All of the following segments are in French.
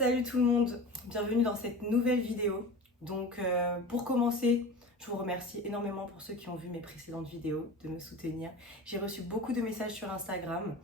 Salut tout le monde, bienvenue dans cette nouvelle vidéo. Donc pour commencer, je vous remercie énormément pour ceux qui ont vu mes précédentes vidéos, de me soutenir. J'ai reçu beaucoup de messages sur Instagram,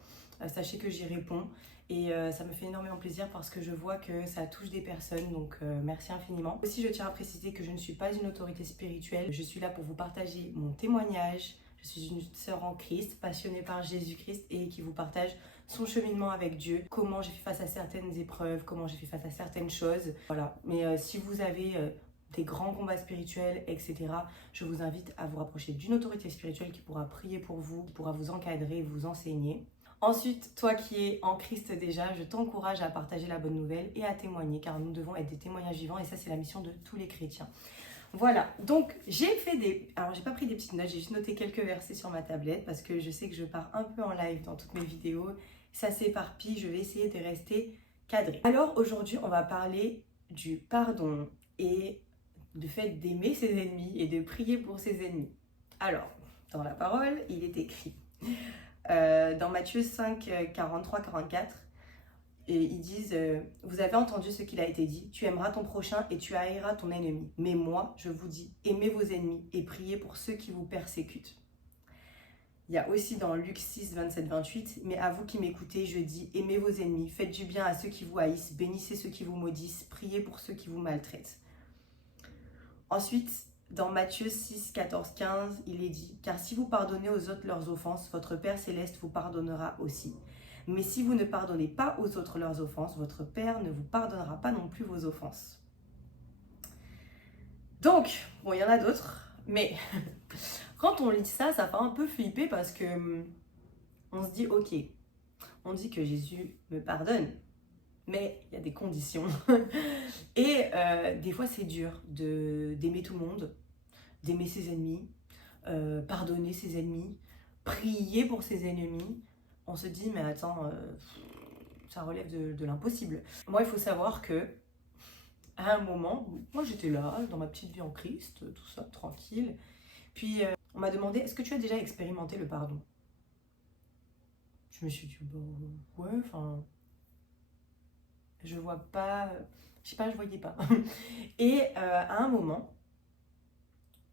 sachez que j'y réponds et ça me fait énormément plaisir parce que je vois que ça touche des personnes, donc merci infiniment. Aussi, je tiens à préciser que je ne suis pas une autorité spirituelle, je suis là pour vous partager mon témoignage. Je suis une sœur en Christ, passionnée par Jésus-Christ et qui vous partage son cheminement avec Dieu, comment j'ai fait face à certaines épreuves, comment j'ai fait face à certaines choses. Voilà, mais si vous avez des grands combats spirituels, etc., je vous invite à vous rapprocher d'une autorité spirituelle qui pourra prier pour vous, qui pourra vous encadrer, vous enseigner. Ensuite, toi qui es en Christ déjà, je t'encourage à partager la bonne nouvelle et à témoigner, car nous devons être des témoignages vivants et ça c'est la mission de tous les chrétiens. Voilà, donc j'ai fait des... Alors j'ai pas pris des petites notes, j'ai juste noté quelques versets sur ma tablette parce que je sais que je pars un peu en live dans toutes mes vidéos. Ça s'éparpille, je vais essayer de rester cadrée. Alors aujourd'hui, on va parler du pardon et du fait d'aimer ses ennemis et de prier pour ses ennemis. Alors, dans la parole, il est écrit, dans Matthieu 5, 43-44, et ils disent, vous avez entendu ce qu'il a été dit, tu aimeras ton prochain et tu haïras ton ennemi. Mais moi, je vous dis, aimez vos ennemis et priez pour ceux qui vous persécutent. Il y a aussi dans Luc 6, 27-28, mais à vous qui m'écoutez, je dis, aimez vos ennemis, faites du bien à ceux qui vous haïssent, bénissez ceux qui vous maudissent, priez pour ceux qui vous maltraitent. Ensuite, dans Matthieu 6, 14, 15, il est dit, car si vous pardonnez aux autres leurs offenses, votre Père Céleste vous pardonnera aussi. Mais si vous ne pardonnez pas aux autres leurs offenses, votre Père ne vous pardonnera pas non plus vos offenses. Donc, bon, il y en a d'autres, mais quand on lit ça, ça fait un peu flipper parce que on se dit, ok, on dit que Jésus me pardonne, mais il y a des conditions. Et des fois, c'est dur d'aimer tout le monde, d'aimer ses ennemis, pardonner ses ennemis, prier pour ses ennemis. On se dit, mais attends, ça relève de l'impossible. Moi, il faut savoir que à un moment, moi j'étais là, dans ma petite vie en Christ, tout ça, tranquille. Puis on m'a demandé, est-ce que tu as déjà expérimenté le pardon? Je me suis dit, bah ouais, enfin, je vois pas, je sais pas, je voyais pas. Et à un moment,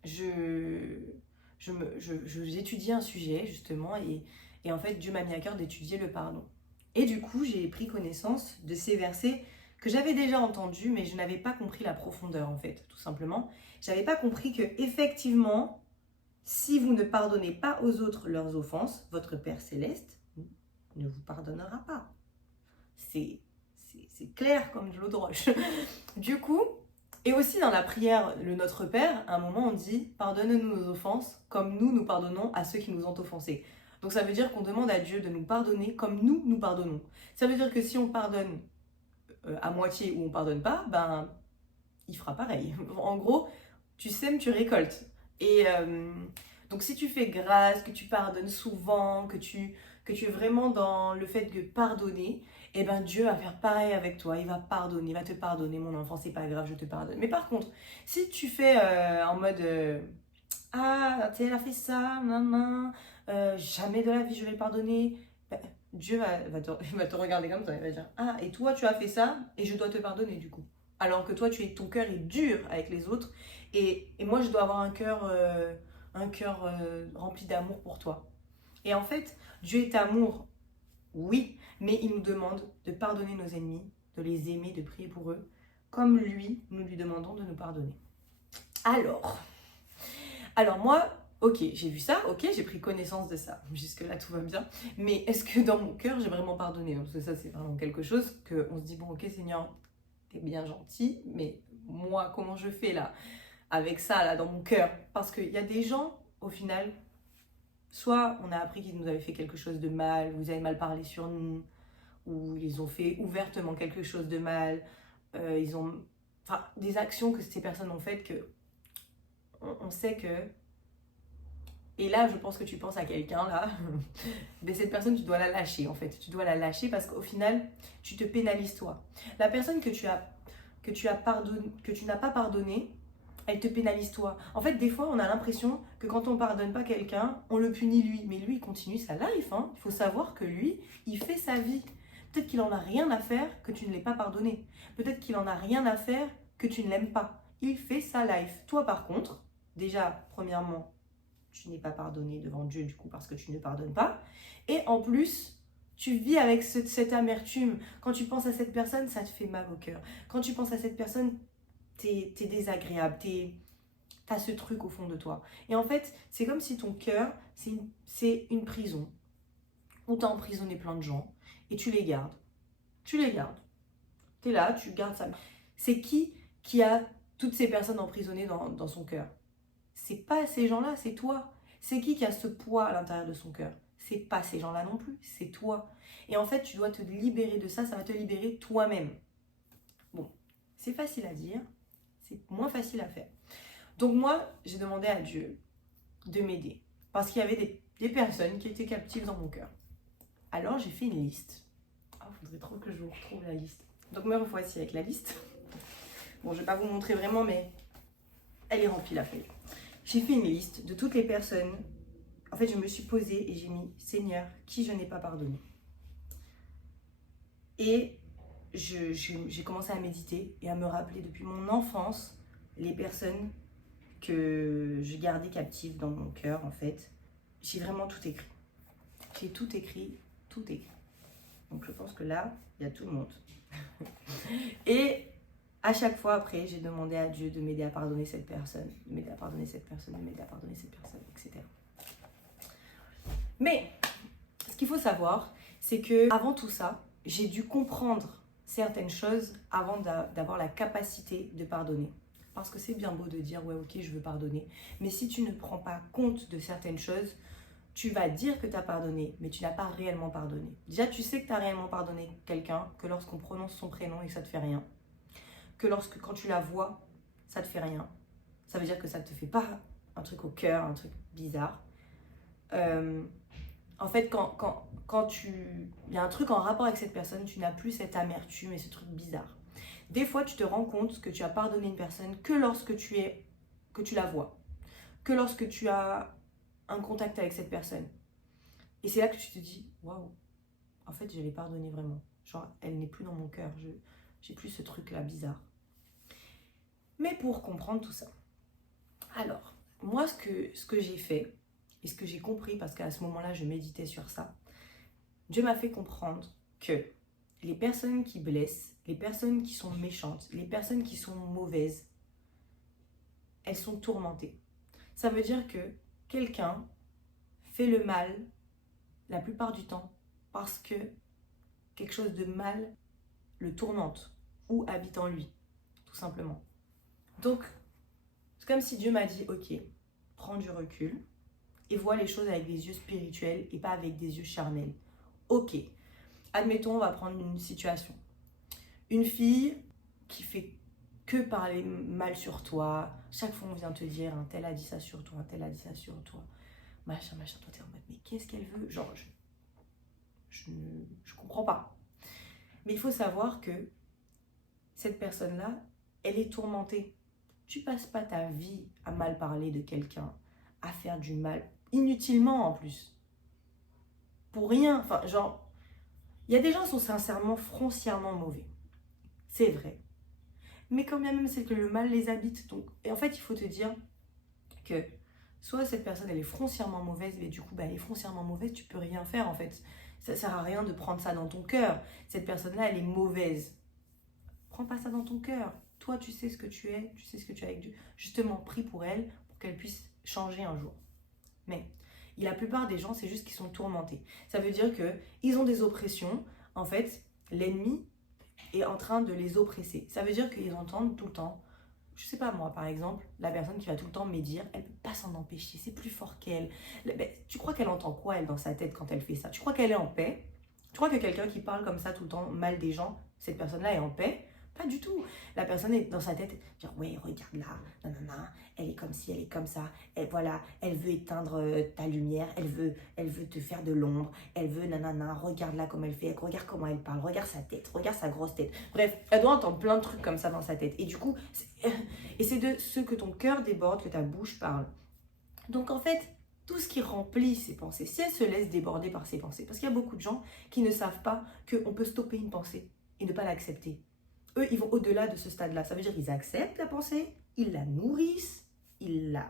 j'étudiais un sujet justement et en fait Dieu m'a mis à cœur d'étudier le pardon. Et du coup j'ai pris connaissance de ces versets que j'avais déjà entendus mais je n'avais pas compris la profondeur en fait, tout simplement. J'avais pas compris que effectivement, si vous ne pardonnez pas aux autres leurs offenses, votre Père Céleste ne vous pardonnera pas. C'est clair comme de l'eau de roche. Du coup, et aussi dans la prière, le Notre Père, à un moment on dit « Pardonne-nous nos offenses, comme nous pardonnons à ceux qui nous ont offensés ». Donc ça veut dire qu'on demande à Dieu de nous pardonner comme nous pardonnons. Ça veut dire que si on pardonne à moitié ou on pardonne pas, ben il fera pareil. En gros, tu sèmes, tu récoltes. Et donc si tu fais grâce, que tu pardonnes souvent, que tu es vraiment dans le fait de pardonner, eh ben Dieu va faire pareil avec toi, il va pardonner, il va te pardonner, mon enfant, c'est pas grave, je te pardonne. Mais par contre, si tu fais en mode ah, tu sais, elle a fait ça, maman, jamais de la vie je vais le pardonner, ben, Dieu va te regarder comme ça, il va dire ah, et toi tu as fait ça, et je dois te pardonner du coup. Alors que toi, ton cœur est dur avec les autres, et moi je dois avoir un cœur rempli d'amour pour toi. Et en fait, Dieu est amour, oui, mais il nous demande de pardonner nos ennemis, de les aimer, de prier pour eux, comme nous lui demandons de nous pardonner. Alors moi, ok, j'ai vu ça, ok, j'ai pris connaissance de ça, jusque-là tout va bien, mais est-ce que dans mon cœur j'ai vraiment pardonné? Parce que ça c'est vraiment quelque chose qu'on se dit, bon ok Seigneur, t'es bien gentil, mais moi comment je fais là, avec ça là dans mon cœur? Parce qu'il y a des gens, au final, soit on a appris qu'ils nous avaient fait quelque chose de mal, vous avez mal parlé sur nous, ou ils ont fait ouvertement quelque chose de mal, ils ont... Enfin, des actions que ces personnes ont faites que on sait que... Et là, je pense que tu penses à quelqu'un, là, mais cette personne, tu dois la lâcher, en fait. Tu dois la lâcher parce qu'au final, tu te pénalises toi. La personne que tu n'as pas pardonné, elle te pénalise toi. En fait, des fois, on a l'impression que quand on pardonne pas quelqu'un, on le punit lui. Mais lui, il continue sa life. Hein. Il faut savoir que lui, il fait sa vie. Peut-être qu'il en a rien à faire que tu ne l'aies pas pardonné. Peut-être qu'il en a rien à faire que tu ne l'aimes pas. Il fait sa life. Toi, par contre, déjà, premièrement, tu n'es pas pardonné devant Dieu, du coup, parce que tu ne pardonnes pas. Et en plus, tu vis avec cette amertume. Quand tu penses à cette personne, ça te fait mal au cœur. Quand tu penses à cette personne, t'es désagréable, t'as ce truc au fond de toi. Et en fait, c'est comme si ton cœur, c'est une prison où t'as emprisonné plein de gens et tu les gardes. Tu les gardes. T'es là, tu gardes ça. C'est qui a toutes ces personnes emprisonnées dans son cœur? C'est pas ces gens-là, c'est toi. C'est qui a ce poids à l'intérieur de son cœur? C'est pas ces gens-là non plus, c'est toi. Et en fait, tu dois te libérer de ça, ça va te libérer toi-même. Bon, c'est facile à dire, c'est moins facile à faire. Donc moi, j'ai demandé à Dieu de m'aider. Parce qu'il y avait des personnes qui étaient captives dans mon cœur. Alors j'ai fait une liste. Ah, faudrait trop que je vous retrouve la liste. Donc me revoici avec la liste. Bon, je vais pas vous montrer vraiment, mais elle est remplie la feuille. J'ai fait une liste de toutes les personnes. En fait, je me suis posée et j'ai mis Seigneur, qui je n'ai pas pardonné. Et j'ai commencé à méditer et à me rappeler depuis mon enfance les personnes que je gardais captives dans mon cœur, en fait. J'ai vraiment tout écrit. J'ai tout écrit, tout écrit. Donc je pense que là, il y a tout le monde. Et à chaque fois après, j'ai demandé à Dieu de m'aider à pardonner cette personne, de m'aider à pardonner cette personne, de m'aider à pardonner cette personne, etc. Mais ce qu'il faut savoir, c'est que avant tout ça, j'ai dû comprendre certaines choses avant d'avoir la capacité de pardonner. Parce que c'est bien beau de dire, ouais, ok, je veux pardonner. Mais si tu ne prends pas compte de certaines choses, tu vas dire que tu as pardonné, mais tu n'as pas réellement pardonné. Déjà, tu sais que tu as réellement pardonné quelqu'un que lorsqu'on prononce son prénom et que ça ne te fait rien. Que quand tu la vois, ça ne te fait rien. Ça veut dire que ça ne te fait pas un truc au cœur, un truc bizarre. En fait, il y a un truc en rapport avec cette personne, tu n'as plus cette amertume et ce truc bizarre. Des fois, tu te rends compte que tu as pardonné une personne que lorsque tu la vois, que lorsque tu as un contact avec cette personne. Et c'est là que tu te dis, waouh, en fait, je l'ai pardonnée vraiment. Genre, elle n'est plus dans mon cœur, j'ai plus ce truc-là bizarre. Mais pour comprendre tout ça, alors, moi, ce que j'ai fait, et ce que j'ai compris, parce qu'à ce moment-là, je méditais sur ça, Dieu m'a fait comprendre que les personnes qui blessent, les personnes qui sont méchantes, les personnes qui sont mauvaises, elles sont tourmentées. Ça veut dire que quelqu'un fait le mal la plupart du temps parce que quelque chose de mal le tourmente ou habite en lui, tout simplement. Donc, c'est comme si Dieu m'a dit, ok, prends du recul et vois les choses avec des yeux spirituels et pas avec des yeux charnels. Ok, admettons, on va prendre une situation. Une fille qui fait que parler mal sur toi. Chaque fois, on vient te dire, un tel a dit ça sur toi, un tel a dit ça sur toi. Machin, machin. Toi, t'es en mode, mais qu'est-ce qu'elle veut? Genre, je comprends pas. Mais il faut savoir que cette personne-là, elle est tourmentée. Tu passes pas ta vie à mal parler de quelqu'un, à faire du mal, inutilement en plus. Pour rien. Enfin, genre, il y a des gens qui sont sincèrement, foncièrement mauvais. C'est vrai. Mais quand même, c'est que le mal les habite. Donc, et en fait, il faut te dire que soit cette personne, elle est foncièrement mauvaise, mais du coup, elle est foncièrement mauvaise, tu peux rien faire en fait. Ça sert à rien de prendre ça dans ton cœur. Cette personne-là, elle est mauvaise. Prends pas ça dans ton cœur. Toi, tu sais ce que tu es, tu sais ce que tu es avec Dieu. Justement, prie pour elle, pour qu'elle puisse changer un jour. Mais la plupart des gens, c'est juste qu'ils sont tourmentés. Ça veut dire qu'ils ont des oppressions. En fait, l'ennemi est en train de les oppresser. Ça veut dire qu'ils entendent tout le temps, je sais pas moi par exemple, la personne qui va tout le temps médire, elle peut pas s'en empêcher, c'est plus fort qu'elle. Tu crois qu'elle entend quoi elle dans sa tête quand elle fait ça? Tu crois qu'elle est en paix? Tu crois que quelqu'un qui parle comme ça tout le temps mal des gens, cette personne-là est en paix? Pas du tout. La personne est dans sa tête, dire ouais, regarde là, nanana, elle est comme ci, elle est comme ça, et voilà, elle veut éteindre ta lumière, elle veut te faire de l'ombre, elle veut nanana, regarde là comme elle fait, regarde comment elle parle, regarde sa tête, regarde sa grosse tête. Bref, elle doit entendre plein de trucs comme ça dans sa tête. Et du coup, c'est de ce que ton cœur déborde que ta bouche parle. Donc en fait, tout ce qui remplit ses pensées, si elle se laisse déborder par ses pensées, parce qu'il y a beaucoup de gens qui ne savent pas qu'on peut stopper une pensée et ne pas l'accepter. Eux, ils vont au-delà de ce stade-là. Ça veut dire qu'ils acceptent la pensée, ils la nourrissent, ils la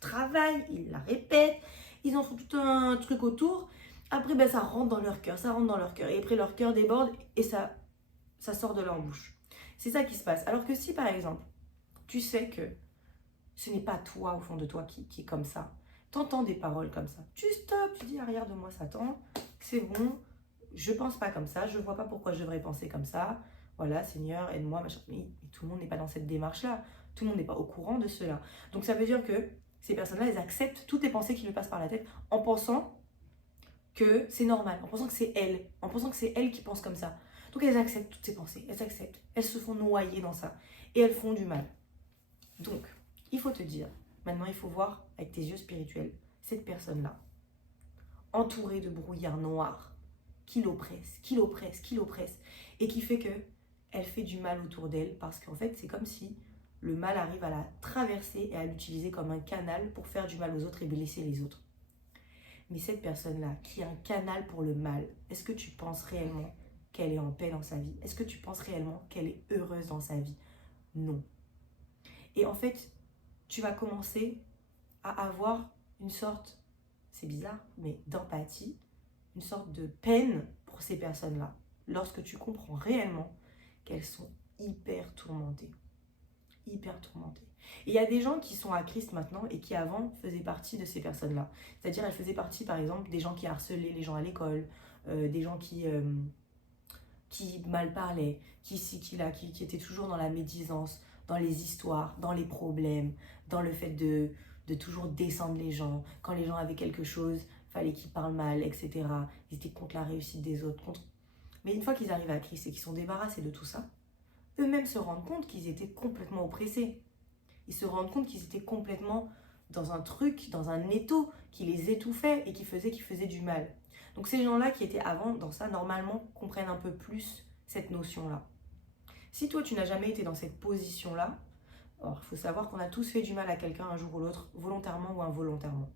travaillent, ils la répètent, ils en font tout un truc autour. Après, ben, ça rentre dans leur cœur, ça rentre dans leur cœur. Et après, leur cœur déborde et ça sort de leur bouche. C'est ça qui se passe. Alors que si, par exemple, tu sais que ce n'est pas toi, au fond de toi, qui est comme ça, t'entends des paroles comme ça, tu stops, tu dis, ah, regarde-moi Satan, c'est bon, je pense pas comme ça, je vois pas pourquoi je devrais penser comme ça, voilà, Seigneur, aide-moi, machin. Mais tout le monde n'est pas dans cette démarche-là, tout le monde n'est pas au courant de cela. Donc ça veut dire que ces personnes-là, elles acceptent toutes les pensées qui lui passent par la tête en pensant que c'est normal, en pensant que c'est elle, en pensant que c'est elle qui pense comme ça. Donc elles acceptent toutes ces pensées, elles acceptent, elles se font noyer dans ça et elles font du mal. Donc, il faut te dire, maintenant il faut voir avec tes yeux spirituels, cette personne-là, entourée de brouillard noir, qui l'oppresse, qui l'oppresse, qui l'oppresse, et qui fait que elle fait du mal autour d'elle, parce qu'en fait, c'est comme si le mal arrive à la traverser et à l'utiliser comme un canal pour faire du mal aux autres et blesser les autres. Mais cette personne-là, qui est un canal pour le mal, est-ce que tu penses réellement qu'elle est en paix dans sa vie? Est-ce que tu penses réellement qu'elle est heureuse dans sa vie? Non. Et en fait, tu vas commencer à avoir une sorte, c'est bizarre, mais d'empathie, une sorte de peine pour ces personnes-là, lorsque tu comprends réellement qu'elles sont hyper tourmentées. Hyper tourmentées. Et il y a des gens qui sont à Christ maintenant et qui avant faisaient partie de ces personnes-là. C'est-à-dire, elles faisaient partie, par exemple, des gens qui harcelaient les gens à l'école, des gens qui mal parlaient, qui étaient toujours dans la médisance, dans les histoires, dans les problèmes, dans le fait de toujours descendre les gens. Quand les gens avaient quelque chose, fallait qu'ils parlent mal, etc. Ils étaient contre la réussite des autres. Mais une fois qu'ils arrivent à Christ et qu'ils sont débarrassés de tout ça, eux-mêmes se rendent compte qu'ils étaient complètement oppressés. Ils se rendent compte qu'ils étaient complètement dans un truc, dans un étau qui les étouffait et qui faisait du mal. Donc ces gens-là qui étaient avant dans ça, normalement, comprennent un peu plus cette notion-là. Si toi, tu n'as jamais été dans cette position-là, alors il faut savoir qu'on a tous fait du mal à quelqu'un un jour ou l'autre, volontairement ou involontairement.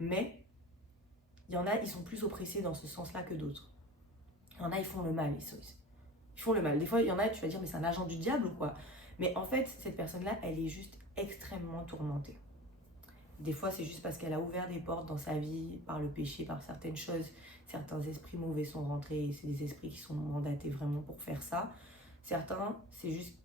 Mais il y en a, ils sont plus oppressés dans ce sens-là que d'autres. Il y en a, ils font le mal. Ils font le mal. Des fois, il y en a, tu vas dire, mais c'est un agent du diable ou quoi? Mais en fait, cette personne-là, elle est juste extrêmement tourmentée. Des fois, c'est juste parce qu'elle a ouvert des portes dans sa vie par le péché, par certaines choses. Certains esprits mauvais sont rentrés. C'est des esprits qui sont mandatés vraiment pour faire ça. Certains, c'est juste...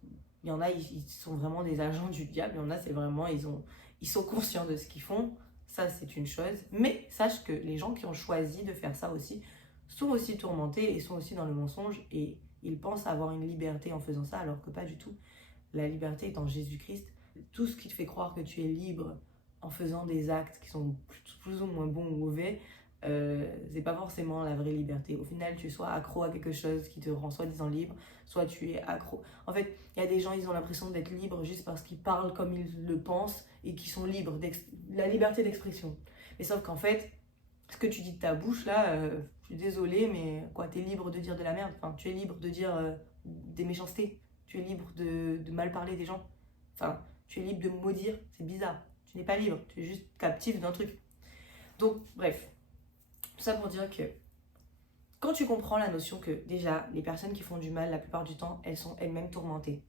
Il y en a, ils sont vraiment des agents du diable. Il y en a, c'est vraiment... Ils sont conscients de ce qu'ils font. Ça, c'est une chose. Mais sache que les gens qui ont choisi de faire ça aussi sont aussi tourmentés et sont aussi dans le mensonge. Et ils pensent avoir une liberté en faisant ça, alors que pas du tout. La liberté est en Jésus-Christ. Tout ce qui te fait croire que tu es libre en faisant des actes qui sont plus ou moins bons ou mauvais, c'est pas forcément la vraie liberté. Au final, tu es soit accro à quelque chose qui te rend soi-disant libre, soit tu es accro. En fait, il y a des gens, ils ont l'impression d'être libres juste parce qu'ils parlent comme ils le pensent et qu'ils sont libres, la liberté d'expression. Mais sauf qu'en fait, ce que tu dis de ta bouche là, je suis désolée, mais quoi, t'es libre de dire de la merde, enfin, tu es libre de dire des méchancetés, tu es libre de mal parler des gens, enfin, tu es libre de maudire, c'est bizarre. Tu n'es pas libre, tu es juste captif d'un truc. Donc, bref, tout ça pour dire que quand tu comprends la notion que déjà, les personnes qui font du mal, la plupart du temps, elles sont elles-mêmes tourmentées.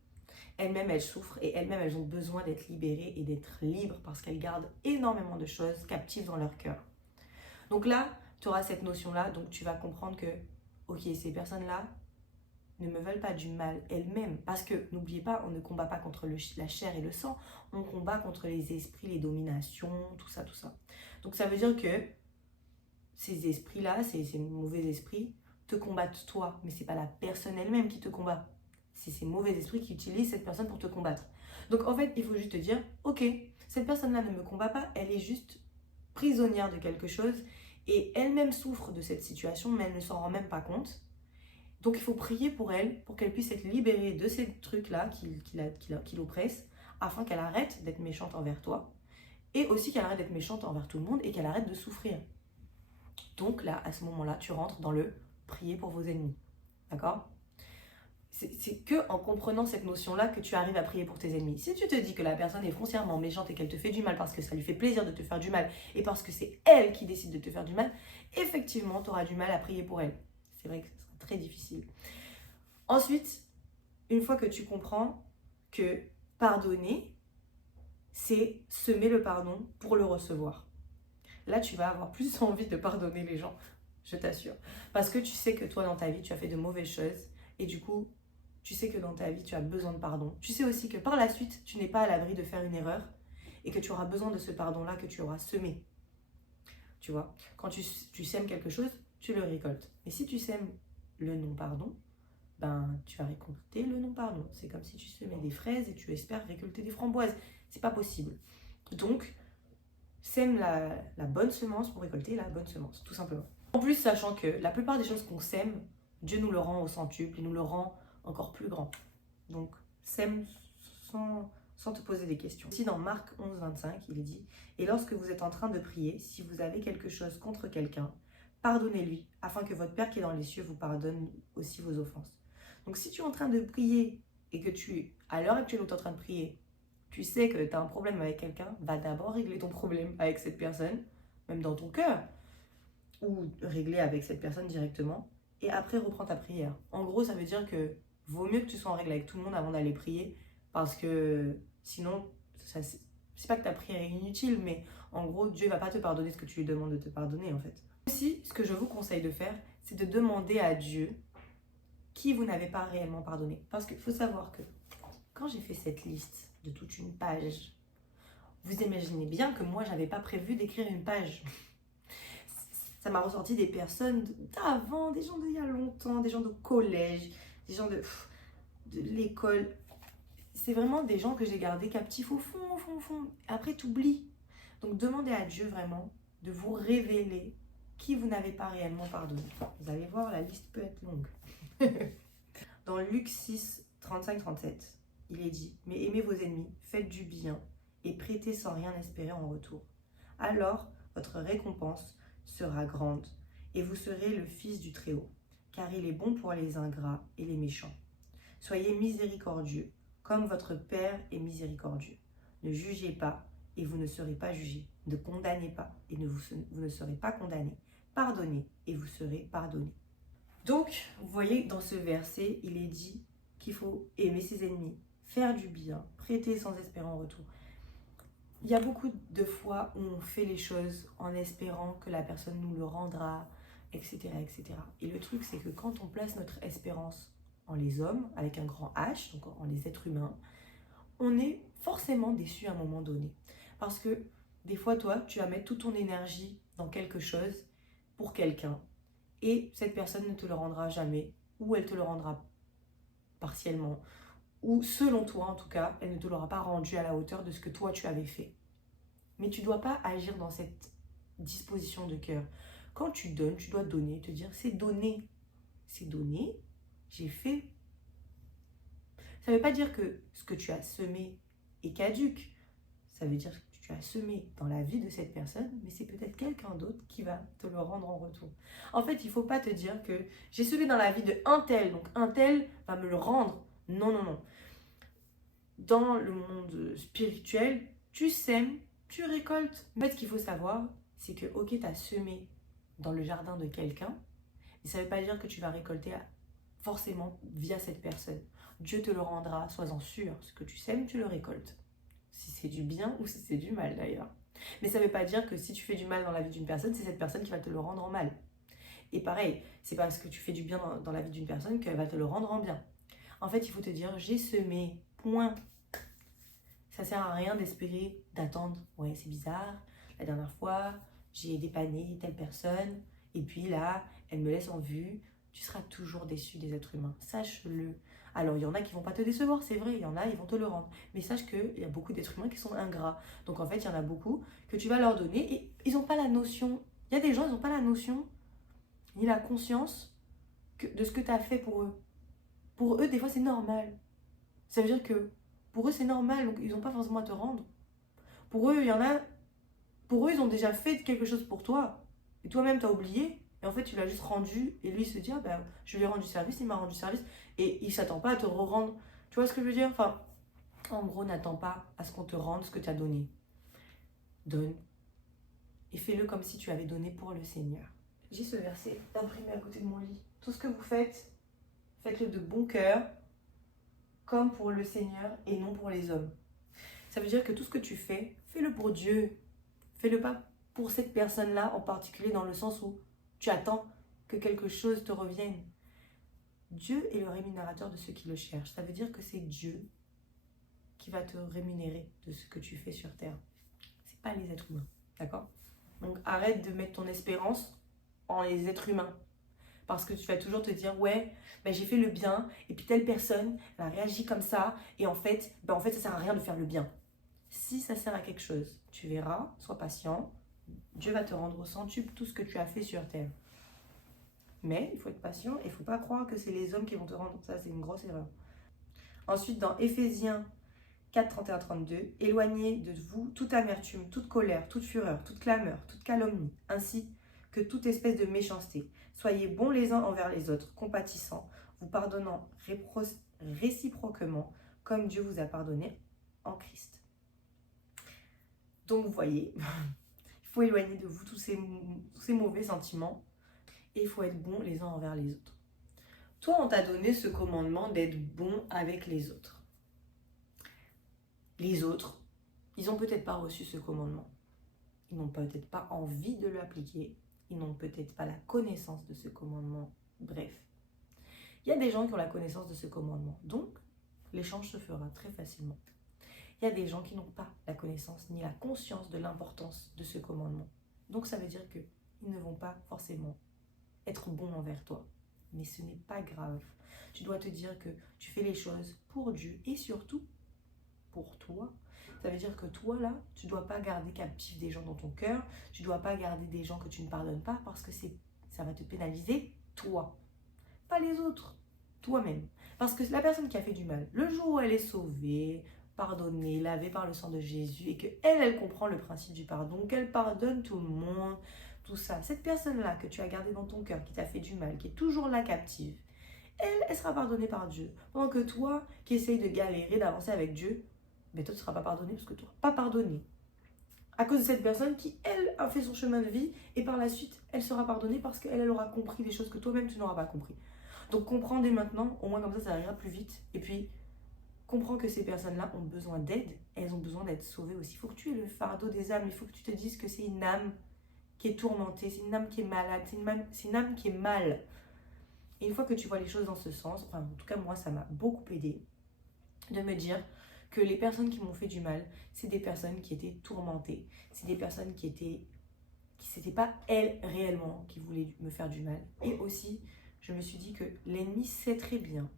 Elles-mêmes, elles souffrent et elles-mêmes, elles ont besoin d'être libérées et d'être libres parce qu'elles gardent énormément de choses captives dans leur cœur. Donc là, tu auras cette notion-là, donc tu vas comprendre que, ok, ces personnes-là ne me veulent pas du mal elles-mêmes. Parce que, n'oubliez pas, on ne combat pas contre la chair et le sang, on combat contre les esprits, les dominations, tout ça, tout ça. Donc ça veut dire que ces esprits-là, ces mauvais esprits, te combattent toi, mais c'est pas la personne elle-même qui te combat. C'est ces mauvais esprits qui utilisent cette personne pour te combattre. Donc en fait, il faut juste te dire, ok, cette personne-là ne me combat pas, elle est juste prisonnière de quelque chose et elle-même souffre de cette situation, mais elle ne s'en rend même pas compte. Donc il faut prier pour elle, pour qu'elle puisse être libérée de ces trucs-là qui l'oppressent, afin qu'elle arrête d'être méchante envers toi, et aussi qu'elle arrête d'être méchante envers tout le monde, et qu'elle arrête de souffrir. Donc là, à ce moment-là, tu rentres dans le prier pour vos ennemis. D'accord? C'est que en comprenant cette notion-là que tu arrives à prier pour tes ennemis. Si tu te dis que la personne est foncièrement méchante et qu'elle te fait du mal parce que ça lui fait plaisir de te faire du mal et parce que c'est elle qui décide de te faire du mal, effectivement, tu auras du mal à prier pour elle. C'est vrai que ce sera très difficile. Ensuite, une fois que tu comprends que pardonner, c'est semer le pardon pour le recevoir. Là, tu vas avoir plus envie de pardonner les gens, je t'assure. Parce que tu sais que toi, dans ta vie, tu as fait de mauvaises choses et du coup, tu sais que dans ta vie, tu as besoin de pardon. Tu sais aussi que par la suite, tu n'es pas à l'abri de faire une erreur et que tu auras besoin de ce pardon-là que tu auras semé. Tu vois, quand tu sèmes quelque chose, tu le récoltes. Mais si tu sèmes le non-pardon, ben, tu vas récolter le non-pardon. C'est comme si tu semais des fraises et tu espères récolter des framboises. C'est pas possible. Donc, sème la bonne semence pour récolter la bonne semence, tout simplement. En plus, sachant que la plupart des choses qu'on sème, Dieu nous le rend au centuple, il nous le rend encore plus grand. Donc, sème sans te poser des questions. Ici, dans Marc 11, 25, il est dit « Et lorsque vous êtes en train de prier, si vous avez quelque chose contre quelqu'un, pardonnez-lui, afin que votre Père qui est dans les cieux vous pardonne aussi vos offenses. » Donc, si tu es en train de prier et que à l'heure actuelle où tu es en train de prier, tu sais que tu as un problème avec quelqu'un, va d'abord régler ton problème avec cette personne, même dans ton cœur, ou régler avec cette personne directement, et après reprends ta prière. En gros, ça veut dire que vaut mieux que tu sois en règle avec tout le monde avant d'aller prier, parce que sinon, c'est pas que ta prière est inutile, mais en gros, Dieu va pas te pardonner ce que tu lui demandes de te pardonner en fait. Aussi, ce que je vous conseille de faire, c'est de demander à Dieu qui vous n'avez pas réellement pardonné. Parce qu'il faut savoir que quand j'ai fait cette liste de toute une page, vous imaginez bien que moi, j'avais pas prévu d'écrire une page. Ça m'a ressorti des personnes d'avant, des gens d'il y a longtemps, des gens de collège, des gens de l'école. C'est vraiment des gens que j'ai gardés captifs au fond. Après, t'oublies. Donc, demandez à Dieu vraiment de vous révéler qui vous n'avez pas réellement pardonné. Vous allez voir, la liste peut être longue. Dans Luc 6, 35-37, il est dit « Mais aimez vos ennemis, faites du bien et prêtez sans rien espérer en retour. Alors, votre récompense sera grande et vous serez le fils du Très-Haut, car il est bon pour les ingrats et les méchants. Soyez miséricordieux, comme votre Père est miséricordieux. Ne jugez pas et vous ne serez pas jugés. Ne condamnez pas et vous ne serez pas condamnés. Pardonnez et vous serez pardonnés. » Donc, vous voyez, dans ce verset, il est dit qu'il faut aimer ses ennemis, faire du bien, prêter sans espérer en retour. Il y a beaucoup de fois où on fait les choses en espérant que la personne nous le rendra, etc., etc. Et le truc, c'est que quand on place notre espérance en les hommes, avec un grand H, donc en les êtres humains, on est forcément déçu à un moment donné. Parce que des fois, toi, tu vas mettre toute ton énergie dans quelque chose pour quelqu'un. Et cette personne ne te le rendra jamais, ou elle te le rendra partiellement, ou selon toi en tout cas, elle ne te l'aura pas rendu à la hauteur de ce que toi tu avais fait. Mais tu ne dois pas agir dans cette disposition de cœur. Quand tu donnes, tu dois donner, te dire c'est donné. C'est donné, j'ai fait. Ça ne veut pas dire que ce que tu as semé est caduque. Ça veut dire que tu as semé dans la vie de cette personne, mais c'est peut-être quelqu'un d'autre qui va te le rendre en retour. En fait, il ne faut pas te dire que j'ai semé dans la vie de un tel, donc un tel va me le rendre. Non. Dans le monde spirituel, tu sèmes, tu récoltes. En fait, ce qu'il faut savoir, c'est que, ok, tu as semé dans le jardin de quelqu'un, mais ça ne veut pas dire que tu vas récolter forcément via cette personne. Dieu te le rendra, sois-en sûr. Ce que tu sèmes, tu le récoltes. Si c'est du bien ou si c'est du mal d'ailleurs. Mais ça ne veut pas dire que si tu fais du mal dans la vie d'une personne, c'est cette personne qui va te le rendre en mal. Et pareil, c'est parce que tu fais du bien dans la vie d'une personne qu'elle va te le rendre en bien. En fait, il faut te dire, j'ai semé, point. Ça sert à rien d'espérer, d'attendre. Ouais, c'est bizarre. La dernière fois, j'ai dépanné telle personne. Et puis là, elle me laisse en vue. Tu seras toujours déçu des êtres humains. Sache-le. Alors, il y en a qui vont pas te décevoir, c'est vrai. Il y en a, ils vont te le rendre. Mais sache qu'il y a beaucoup d'êtres humains qui sont ingrats. Donc, en fait, il y en a beaucoup que tu vas leur donner et ils n'ont pas la notion. Il y a des gens, ils n'ont pas la notion ni la conscience de ce que tu as fait pour eux. Pour eux, des fois, c'est normal. Ça veut dire que pour eux, c'est normal. Donc, ils n'ont pas forcément à te rendre. Pour eux, il y en a... Pour eux, ils ont déjà fait quelque chose pour toi. Et toi-même, tu as oublié. Et en fait, tu l'as juste rendu. Et lui, il se dit, ah, ben, je lui ai rendu service, il m'a rendu service. Et il ne s'attend pas à te re-rendre. Tu vois ce que je veux dire? Enfin, en gros, n'attends pas à ce qu'on te rende ce que tu as donné. Donne. Et fais-le comme si tu avais donné pour le Seigneur. J'ai ce verset imprimé à côté de mon lit. Tout ce que vous faites, faites-le de bon cœur, comme pour le Seigneur et non pour les hommes. Ça veut dire que tout ce que tu fais, fais-le pour Dieu. Fais-le pas pour cette personne-là en particulier, dans le sens où tu attends que quelque chose te revienne. Dieu est le rémunérateur de ceux qui le cherchent. Ça veut dire que c'est Dieu qui va te rémunérer de ce que tu fais sur terre. C'est pas les êtres humains, d'accord? Donc arrête de mettre ton espérance en les êtres humains. Parce que tu vas toujours te dire, ouais, ben j'ai fait le bien, et puis telle personne, elle a réagi comme ça, et en fait, ça sert à rien de faire le bien. Si ça sert à quelque chose, tu verras, sois patient, Dieu va te rendre au centuple tout ce que tu as fait sur terre. Mais il faut être patient, et il ne faut pas croire que c'est les hommes qui vont te rendre. Ça, c'est une grosse erreur. Ensuite, dans Éphésiens 4, 31-32, éloignez de vous toute amertume, toute colère, toute fureur, toute clameur, toute calomnie, ainsi que toute espèce de méchanceté. Soyez bons les uns envers les autres, compatissants, vous pardonnant réciproquement, comme Dieu vous a pardonné en Christ. Donc vous voyez, il faut éloigner de vous tous ces mauvais sentiments et il faut être bons les uns envers les autres. Toi, on t'a donné ce commandement d'être bon avec les autres. Les autres, ils n'ont peut-être pas reçu ce commandement. Ils n'ont peut-être pas envie de l'appliquer. Ils n'ont peut-être pas la connaissance de ce commandement. Bref, il y a des gens qui ont la connaissance de ce commandement. Donc, l'échange se fera très facilement. Il y a des gens qui n'ont pas la connaissance ni la conscience de l'importance de ce commandement. Donc, ça veut dire qu'ils ne vont pas forcément être bons envers toi. Mais ce n'est pas grave. Tu dois te dire que tu fais les choses pour Dieu et surtout pour toi. Ça veut dire que toi, là, tu ne dois pas garder captif des gens dans ton cœur. Tu ne dois pas garder des gens que tu ne pardonnes pas parce que ça va te pénaliser, toi. Pas les autres, toi-même. Parce que la personne qui a fait du mal, le jour où elle est sauvée, pardonnée, lavée par le sang de Jésus et qu'elle comprend le principe du pardon, qu'elle pardonne tout le monde, tout ça. Cette personne-là que tu as gardée dans ton cœur, qui t'a fait du mal, qui est toujours là captive, elle sera pardonnée par Dieu. Pendant que toi, qui essayes de galérer, d'avancer avec Dieu, mais toi, tu ne seras pas pardonné parce que tu n'auras pas pardonné. À cause de cette personne qui, elle, a fait son chemin de vie et par la suite, elle sera pardonnée parce qu'elle aura compris des choses que toi-même, tu n'auras pas compris. Donc, comprends dès maintenant, au moins comme ça ira plus vite. Et puis, comprends que ces personnes-là ont besoin d'aide. Elles ont besoin d'être sauvées aussi. Il faut que tu aies le fardeau des âmes. Il faut que tu te dises que c'est une âme qui est tourmentée, c'est une âme qui est malade, c'est une âme qui est mal. Et une fois que tu vois les choses dans ce sens, enfin, en tout cas, moi, ça m'a beaucoup aidé de me dire que les personnes qui m'ont fait du mal, c'est des personnes qui étaient tourmentées. C'est des personnes qui c'était pas elles réellement qui voulaient me faire du mal. Et aussi, je me suis dit que l'ennemi sait très bien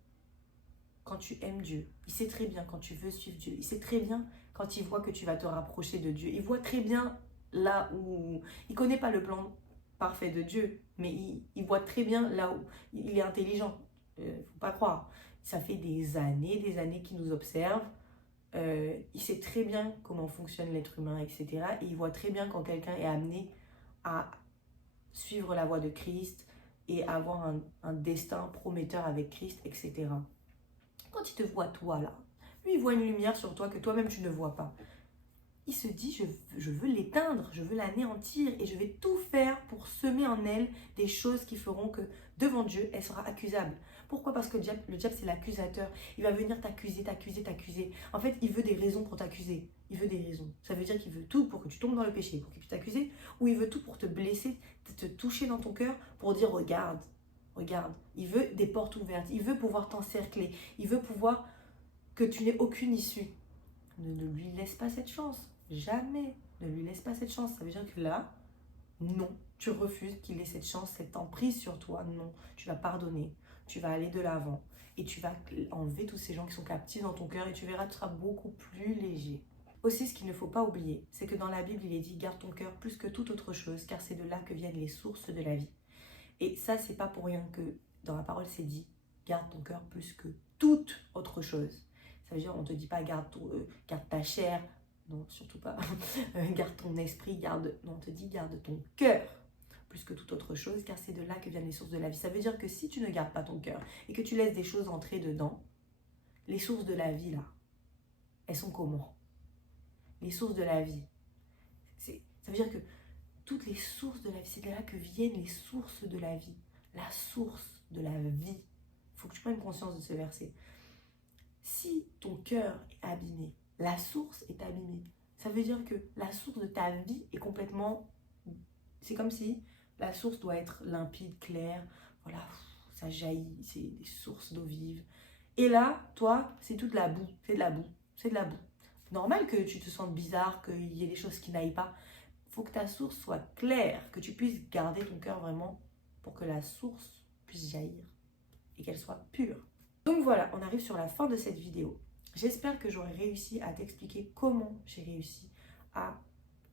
quand tu aimes Dieu. Il sait très bien quand tu veux suivre Dieu. Il sait très bien quand il voit que tu vas te rapprocher de Dieu. Il voit très bien là où... Il connaît pas le plan parfait de Dieu, mais il voit très bien là où... Il est intelligent. Faut pas croire. Ça fait des années qu'il nous observe. Il sait très bien comment fonctionne l'être humain, etc. Et il voit très bien quand quelqu'un est amené à suivre la voie de Christ et avoir un destin prometteur avec Christ, etc. Quand il te voit toi là, lui il voit une lumière sur toi que toi-même tu ne vois pas. Il se dit, je veux l'éteindre, je veux l'anéantir et je vais tout faire pour semer en elle des choses qui feront que devant Dieu, elle sera accusable. Pourquoi? Parce que le diable c'est l'accusateur. Il va venir t'accuser. En fait, il veut des raisons pour t'accuser. Il veut des raisons. Ça veut dire qu'il veut tout pour que tu tombes dans le péché, pour qu'il puisse t'accuser, ou il veut tout pour te blesser, te toucher dans ton cœur, pour dire regarde. Il veut des portes ouvertes, il veut pouvoir t'encercler, il veut pouvoir que tu n'aies aucune issue. Ne lui laisse pas cette chance. Jamais. Ne lui laisse pas cette chance. Ça veut dire que là, non, tu refuses qu'il ait cette chance, cette emprise sur toi. Non, tu vas pardonner. Tu vas aller de l'avant. Et tu vas enlever tous ces gens qui sont captifs dans ton cœur et tu verras, tu seras beaucoup plus léger. Aussi, ce qu'il ne faut pas oublier, c'est que dans la Bible, il est dit « Garde ton cœur plus que toute autre chose, car c'est de là que viennent les sources de la vie. » Et ça, c'est pas pour rien que dans la parole, c'est dit « Garde ton cœur plus que toute autre chose. » Ça veut dire, on ne te dit pas garde ta chair, non, surtout pas, garde ton esprit, non, on te dit garde ton cœur plus que toute autre chose, car c'est de là que viennent les sources de la vie. Ça veut dire que si tu ne gardes pas ton cœur et que tu laisses des choses entrer dedans, les sources de la vie, là, elles sont comment? Les sources de la vie. Ça veut dire que toutes les sources de la vie, c'est de là que viennent les sources de la vie. La source de la vie. Il faut que tu prennes conscience de ce verset. Si ton cœur est abîmé, la source est abîmée. Ça veut dire que la source de ta vie est complètement... C'est comme si la source doit être limpide, claire. Voilà, ça jaillit, c'est des sources d'eau vive. Et là, toi, c'est toute la boue. C'est de la boue. C'est de la boue. Normal que tu te sentes bizarre, qu'il y ait des choses qui n'aillent pas. Il faut que ta source soit claire, que tu puisses garder ton cœur vraiment pour que la source puisse jaillir et qu'elle soit pure. Donc voilà, on arrive sur la fin de cette vidéo. J'espère que j'aurai réussi à t'expliquer comment j'ai réussi à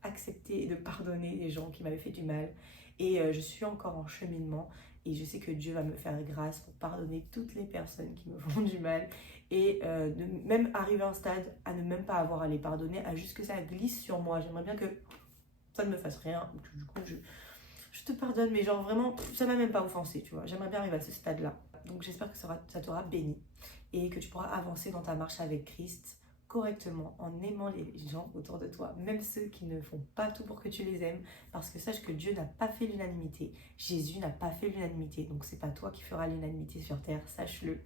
accepter et de pardonner les gens qui m'avaient fait du mal. Et je suis encore en cheminement et je sais que Dieu va me faire grâce pour pardonner toutes les personnes qui me font du mal et de même arriver à un stade à ne même pas avoir à les pardonner, à juste que ça glisse sur moi. J'aimerais bien que ça ne me fasse rien. Du coup, je te pardonne, mais genre vraiment, ça m'a même pas offensé, tu vois. J'aimerais bien arriver à ce stade-là. Donc j'espère que ça t'aura béni et que tu pourras avancer dans ta marche avec Christ correctement en aimant les gens autour de toi, même ceux qui ne font pas tout pour que tu les aimes, parce que sache que Dieu n'a pas fait l'unanimité, Jésus n'a pas fait l'unanimité, donc c'est pas toi qui feras l'unanimité sur terre, sache-le,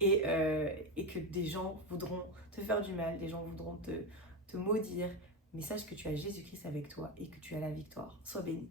et que des gens voudront te faire du mal, des gens voudront te maudire, mais sache que tu as Jésus-Christ avec toi et que tu as la victoire. Sois béni.